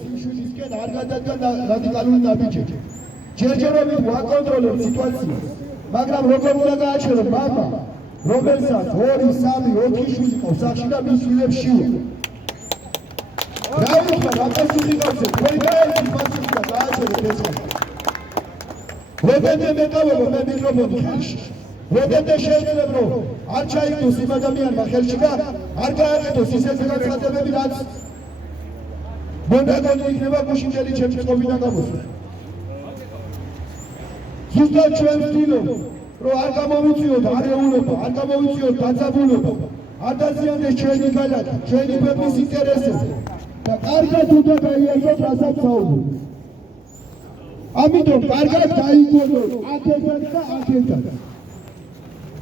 სიმშვიდისკენ არ გადადგა რადიკალური ნაბიჯები. ჯერჯერობით ვაკონტროლებთ სიტუაციას, მაგრამ როგორ უნდა გააჩეროთ მამა, რომელსაც 2, 3, 4 შვილი ყავს სახში და მის შვილებს შივა. რა ვიქნა, რა პასუხი გავცეთ, თქვენ გაერთით პასუხი და გააჩერეთ ეს ხალხი. როდესაც მეკავებო მე მიკროფონი ხელში, როდესაც შეიძლება რომ არ ჩაიგდოს იმ ადამიანმა ხელში და არ გააკეთოს ისეთი განცხადებები, რაც მონადონი იქნება გუშინჯელი ჩემს წყობიდან გამოსვლა. ზუსტად ჩვენ ვთქვით, რომ არ გამოვიწიოთ არეულობა, არ გამოვიწიოთ დაძაბულობა, არ დაზიანდეს ჩვენი ქალაქი, ჩვენი ქვეყნის ინტერესები და კარგად უნდა გაიაზროთ, რასაც საუბრობთ. ამიტომ კარგად გაიგონოთ აქედან და აქედან.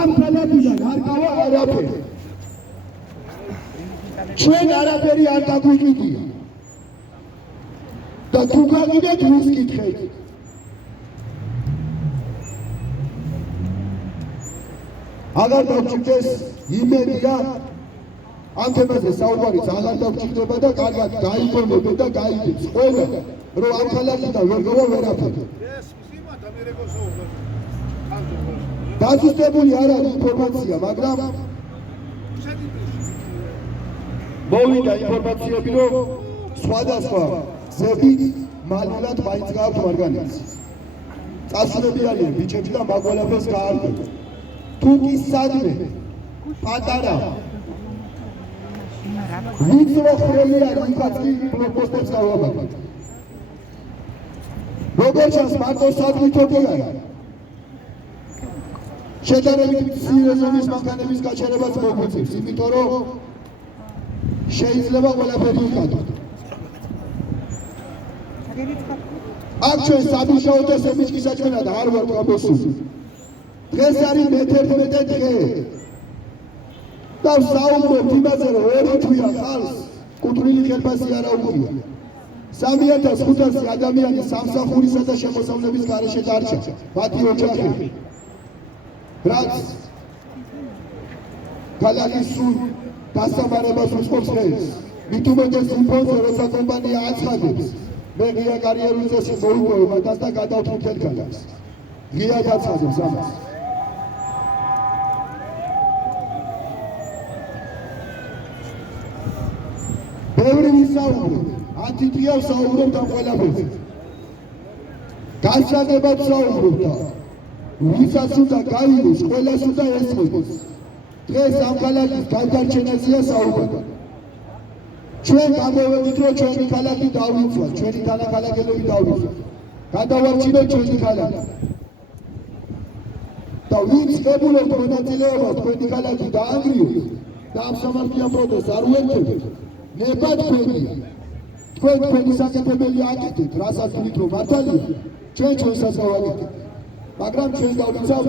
ამ ქალაქიდან არ გავა არაფერი. ჩვენ არაფერი არ დაგვიგია. და თუ გაგიდეთ ვის კითხეთ. აღარ დავჭირდეს იმედია ამ თემაზე საუბარიც აღარ დავჭირდება და კარგად გაიგონებთ და გაიგეთ ყველა რომ ამ ქალაქიდან ვერ გავა ვერაფერი. დაზუსტებული არ არის ინფორმაცია, მაგრამ მოვიდა ინფორმაციები, რომ სხვადასხვა გზებით მალულად მაინც გააქვთ მარგანეცი. წასულები არიან ბიჭები და მაგ ყველაფერს გაარკვევთ. თუ კი სადმე პატარა ვიწრო ხელი არის იქაც კი პროპოსტებს გავაბაგოთ. როგორც ჩანს მარტო სადმითო კი არა. შედარებით მცირე ზომის მანქანების გაჩერებაც მოგვიწევს, იმიტომ რომ შეიძლება ყველაფერი იკადოთ. აქ ჩვენ საბუშაო და სემიჩკის საჭმელად არ ვართ გამოსული. დღეს არის მე-11 დღე და ვსაუბრობთ იმაზე, რომ 2 თვეა ხალხს კუთვნილი ხელფასი არ აუღია. 3500 ადამიანი სამსახურისა და შემოსავლების გარეშე დარჩა, მათი ოჯახები. რაც ქალაქის სულ დასამარებას უწყობს ხელს. მით უმეტეს იმ ფონზე, როცა კომპანია აცხადებს, მე ღია კარიერული წესი მოუპოვებ მას და გადავთვალ მთელ ქალაქს. ღიად აცხადებს ამას. ბევრი ვისაუბრებ, 10 დღეა ვსაუბრობ ამ ყველაფერზე. განსაკუთრებად ვსაუბრობ და ვისაც უნდა გაიგოს, ყველას უნდა ესწროს. დღეს ამ ქალაქის გადარჩენაზეა საუბარი. ჩვენ გამოვედით, რომ ჩვენი ქალაქი დავიცვათ, ჩვენი თანახმადებლები დავიცვათ. გადავარჩინოთ ჩვენი ქალაქი. და ვინც ღებულობთ მონაწილეობას თქვენი ქალაქი დაანგრიოს და ამ სამართლიან პროტესტს არ უერთებთ, ნება თქვენია. თქვენ თქვენი საკეთებელი აკეთეთ, რასაც თვლით რომ მართალია, ჩვენ ჩვენსაც გავაკეთებთ. მაგრამ ჩვენ გავიცავთ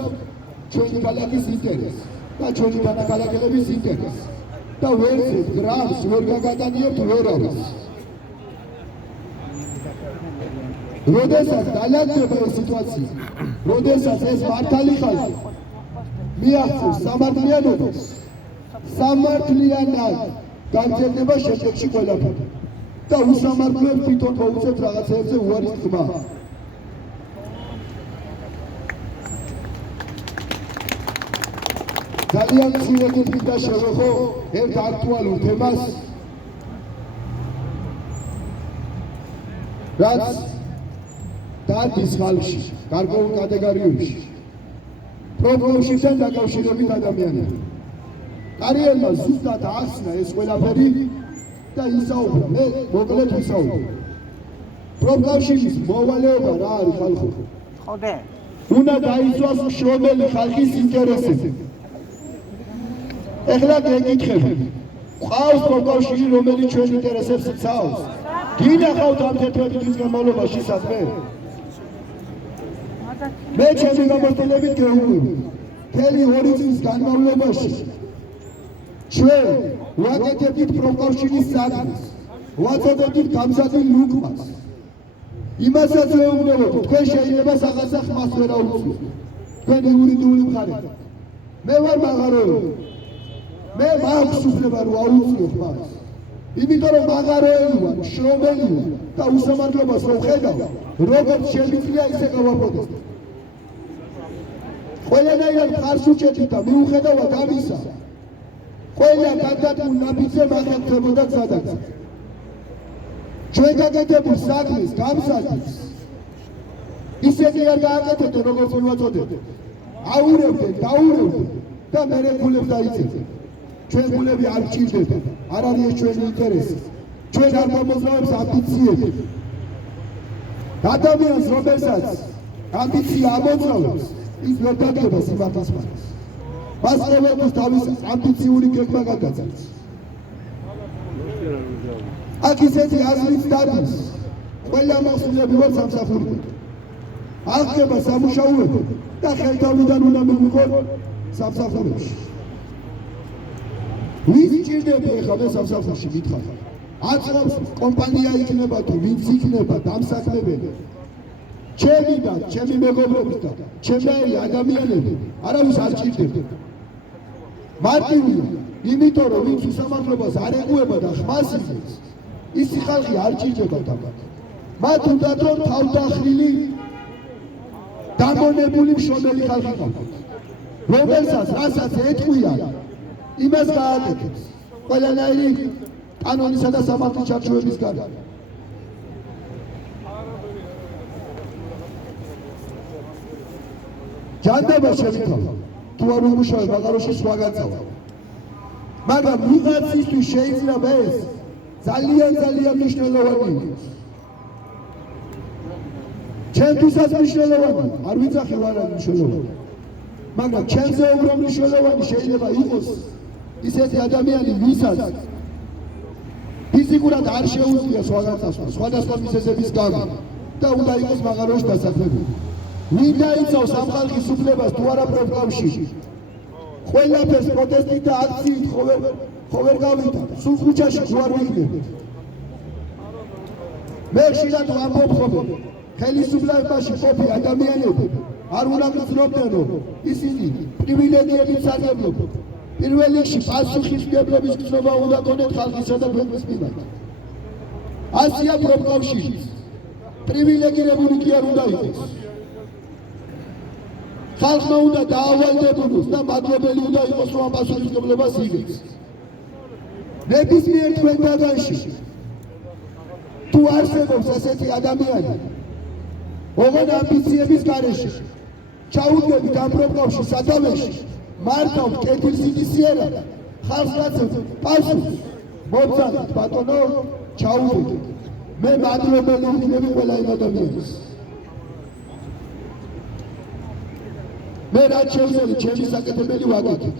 ჩვენი ქალაქის ინტერესს და ჩვენი თანახმადებლების ინტერესს და ვერცეთ გრამს ვერ გაგატანიებთ ვერავის. როდესაც დალაგდება ეს სიტუაცია, როდესაც ეს მართალი ხალხი მიაღწევს სამართლიანობას, სამართლიანად გამჭირდება შედეგში ყველაფერი და უსამართლოებს თვითონ მოუწევთ რაღაცეებზე უარის თქმა. ძალიან მცირე მინდა შევეხო ერთ აქტუალურ თემას, რაც დადის ხალხში, გარკვეულ კატეგორიებში, პროფკავშირთან დაკავშირებით ადამიანები. კარიერმა ზუსტად ახსნა ეს ყველაფერი და ისაუბრა, მე მოკლედ ვისაუბრე. პროფკავშირის მოვალეობა რა არის ხალხო? ხოდე. უნდა დაიცვას მშრომელი ხალხის ინტერესები. ეხლა გეკითხები, ყავს პროფკავშირი, რომელიც ჩვენ ინტერესებს იცავს? გინახავთ ამ 11 წლის განმავლობაში სადმე? მე ჩემი გამოცდილებით გეუბნები, მთელი 2 წლის განმავლობაში ჩვენ ვაკეთებდით პროფკავშირის საქმეს, ვაწოდებდით გამზადებულ ლუკმას. იმასაც ვეუბნებოდ, თქვენ შეიძლება რაღაცა ხმას ვერ აუწიოთ. თქვენ იურიდიული მხარეთ. მე ვარ მაღაროელი. მე მაქვს უფლება რომ აუწიო ხმას. იმიტომ რომ მაღაროელი ვარ, შრომელი ვარ და უსამართლობას რომ ხედავ, როგორც შემიძლია ისე გავაპროტესტებ. ყველანაირად მხარს უჭერდით და მიუხედავად ამისა, ყველა გადადგმულ ნაბიჯზე მახერხებოდა გზადაგზა. ჩვენ გაკეთებულ საქმეს, გამსაჯულს ისეთი არ გააკეთებდნენ, როგორც მივაწოდებთ. აურევდნენ, დაურევდნენ და მერე გულებს დაიწერდნენ. ჩვენ გულები არ გჭირდება, არ არის ეს ჩვენი ინტერესი. ჩვენ არ გამოძლევებს ამბიციები. ადამიანს რომელსაც ამბიცია ამოძრავებს, ის ვერ დადგება სიმართლის მარას. მას ყოველთვის თავის ამბიციური გეგმა გადაწერს. აქ ისეთი აზრით დადის, ყველა მოსულები ვარ სამსახურიდან. აღდგება სამუშაოები და ხელთავიდან უნდა მივიღოთ სამსახურებში. ვინ ჭირდება ეხლა მე სამსახურში მითხარ? აწყობს კომპანია იქნება თუ ვინც იქნება დამსახურებელი. ჩემი და ჩემი მეგობრების და ჩემნაირი ადამიანები არავის არ ჭირდება. მარტივია, იმიტომ რომ ვინც უსამართლობას არ ეგუება და ხმას იღებს, ისი ხალხი არ ჭირდება თამარ. მათ უნდათ რომ თავდახრილი დამონებული მშრომელი ხალხი ყავთ, რომელსაც რასაც ეთქვია, იმას გააკეთებს. ყველანაირი კანონისა და სამართლის ჩარჩოების გარდა. ჯანდება შემითავა, თუ არ უმუშავე მაღაროში სხვა გაწავა. მაგრამ ვიღაცისთვის შეიძლება ეს ძალიან მნიშვნელოვანი იყოს. ჩემთვისაც მნიშვნელოვანი, არ ვიცახი ვარ არის მნიშვნელოვანი. მაგრამ ჩემზე უფრო მნიშვნელოვანი შეიძლება იყოს ისეთი ადამიანი, ვისაც ფიზიკურად არ შეუძლია სხვა გაწასვლა, სხვადასხვა მიზეზების გამო და უნდა იყოს მაღაროში დასაქმებული. ვინ დაიცავს ამ ხალხის უფლებას თუ არა პროფკავშირი? ყველაფერს პროტესტით და აქციით ხო ვერ გავიტანთ, სულ ქუჩაში თუ არ ვიქნებით. მე ხშირად ვამბობ ხოლმე, ხელისუფლებაში ყოფი ადამიანები არ უნდა გრძნობდნენ, რომ ისინი პრივილეგიებით სარგებლობენ. პირველ რიგში პასუხისმგებლობის გრძნობა უნდა გქონდეთ ხალხისა და ქვეყნის მიმართ. ასია პროფკავშირის პრივილეგირებული კი არ უნდა იყოს. ხალხმა უნდა დაავალდებულოს და მადლობელი უნდა იყოს, რომ ამ პასუხისმგებლობას იღებს. ნებისმიერ თქვენგანში თუ არსებობს ესეთი ადამიანი, ოღონდ ამბიციების გარეშე ჩაუდგებით ამ პროფკავშირის სათავეში, მართავთ კეთილს იგისიერად, ხალხს გაცემთ პასუხს, მოგზავნით ბატონო, ჩაუდგებით. მე მადლობელი ვიქნები ყველა იმ ადამიანს. მე რაც შევძელი ჩემი საკეთებელი ვაკეთებ.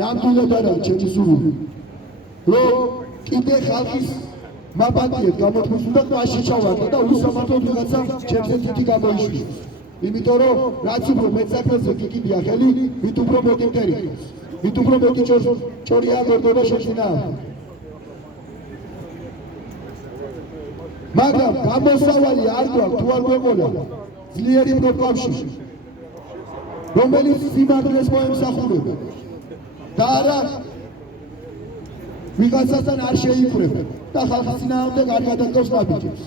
ნამდვილად არ არის ჩემი სურვილი, რომ კიდე ხალხის მაპატიეთ გამოთქმის უნდა კლასში ჩავარდო და უსამართლოდ ვიღაცა ჩემზე თითი გამოიშვიოს. იმიტომ რომ რაც უფრო მეცაქმელზე გიგებია ხელი, ვით უფრო მეტი მტერიქოს, ვით უფრო მეტი ჭორია გორდობა შეშინაა. მაგრამ გამოსავალი არ გვაქვს თუ არ გვეყოლა ძლიერი პროფკავშირი, რომელიც სიმართლეს მოემსახურება და არა ვიღაცასთან არ შეიკრება და ხალხის წინააღმდეგ არ გადადგოს ნაბიჯებს.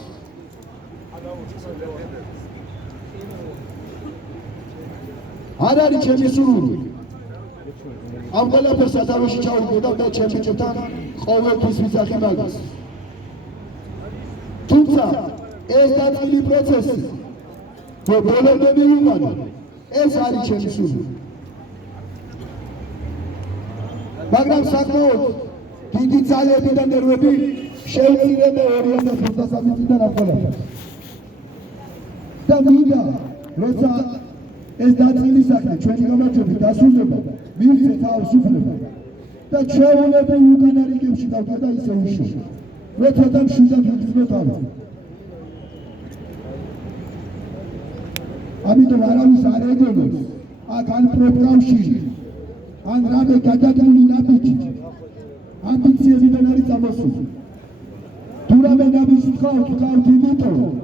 არ არის ჩემი სურვილი ამ ყველაფერს სათავეში ჩავუდგე და ჩემი ჭრთან ყოველთვის ვიძახი მაგას. თუმცა ეს დაწილი პროცესი რომ ბოლომდე მივიყვანო, ეს არის ჩემი სურვილი. მაგრამ საკმაოდ დიდი ძალები და ნერვები შეუძლია 2023 წლიდან ამ ყველაფერს. და მინდა როცა ეს დაწილი საქმე ჩვენი გამარჯვებით დასრულდება, მივცე თავს უფლება და ჩვეულებრივ უკან რიგებში დავდგა და ისე უშიშო. როცა დამშვიდად ვიგრძნო თავი. ამიტომ არავის არ ეგონოს აქ ან პროფკავშირი, ან რამე გადადგმული ნაბიჯი ამბიციებიდან არის წამოსული. თუ რამე ნაბიჯს ვთხოვთ იმიტომ რომ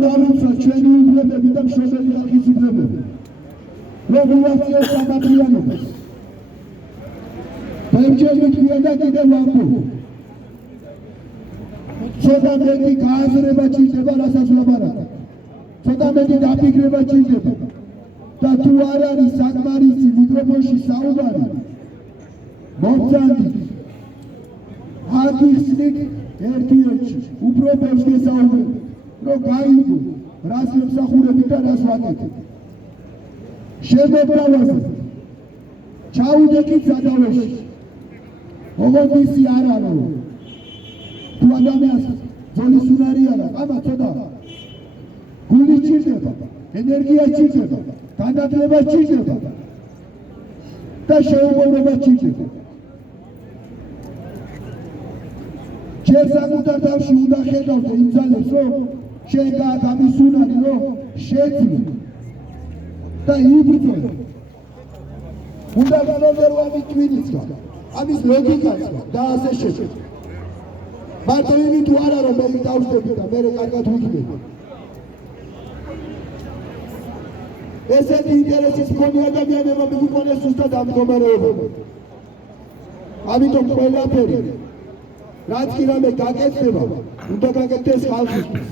დავუცვათ ჩვენი უფლებები და მშრომელი ხალხის უფლებები, რომ ვუახციოთ სამართლიანობას. ბევრჯერ ვიტყვიან და კიდევ ვამბობ, ცოტა მეტი გააზრება ჭირდება, რასაც ვლაპარაკობ. ცოტა მეტი დაფიქრება ჭირდება. და თუ არ არის საკმარისი მიკროფონში საუბარი, მოგწანდით. აგიხსნით ერთ-ერთში, უფრო ბევრს გესაუბრებ, რომ გაიგო, რას ემსახურებით და რას ვაკეთებ. შემოგთავაზეთ, ჩაუდექით სადავეში. ოღონდ ისი არ არა, თუ ადამიანს ძოლის უნარი არა, აბა ცოტა გული ჭირდება, ენერგია ჭირდება, განათლება ჭირდება და შეუპოვრება ჭირდება. შენ საკუთარ თავში უნდა ხედავ იმ ძალებს, რომ შენ გააგამის უნარი, რომ შეძლო და იბრძოლ. უნდა განვერო ამის ტვინიცკა, ამის ლოგიკაც და ასე შეჭრა. მარტო იმით თუ არა რომ მე დავშტები და მე კარგად ვიქნები. ესეთი ინტერესის მქონე ადამიანებმა მიგვიყვანეს ზუსტად ამ მდგომარეობები. ამიტომ ყველაფერი რაც კი რამე გაკეთდება, უნდა გაკეთდეს ხალხისთვის,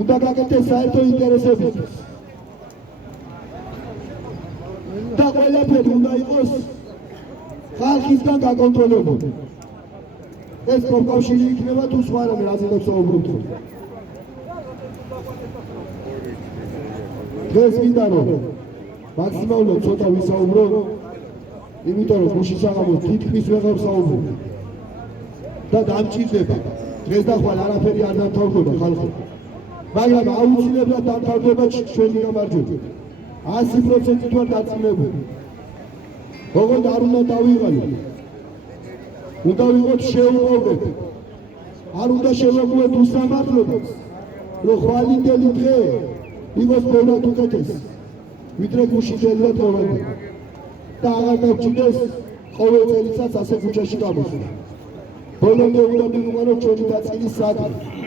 უნდა გაკეთდეს საერთო ინტერესებისთვის. და ყველაფერი უნდა იყოს ხალხისგან გაკონტროლებული. ეს პროპორციული იქნება თუ სხვა რამე რაზეც საუბრობთ. დღეს მინდა რომ მაქსიმალურად ცოტა ვისაუბრო, იმიტომ რომ გუშინ საღამოს თითქმის ვეღარ საუბრობ. და დამჭირდება. დღეს და ხვალ არაფერი არ დამთავრდება ხალხო. მაგრამ აუცილებლად დამთავრდება ჩვენი გამარჯვება. 100% ვარ დაწინებული. ოღონდ არ უნდა დავიღალოთ. უნდა ვიყოთ შეუპოვრები. არ უნდა შევაგუოთ უსამართლობას, რომ ხვალინდელი დღე იყოს ბევრად უკეთესი, ვიდრე გუშინდელი და დღევანდელი. და აღარ გავჭირდეს ყოველ წელიწადს ასე ქუჩაში გამოსვლა. ბოლომდე უნდა მივიყვანოთ ჩვენი დაწყილის საათი.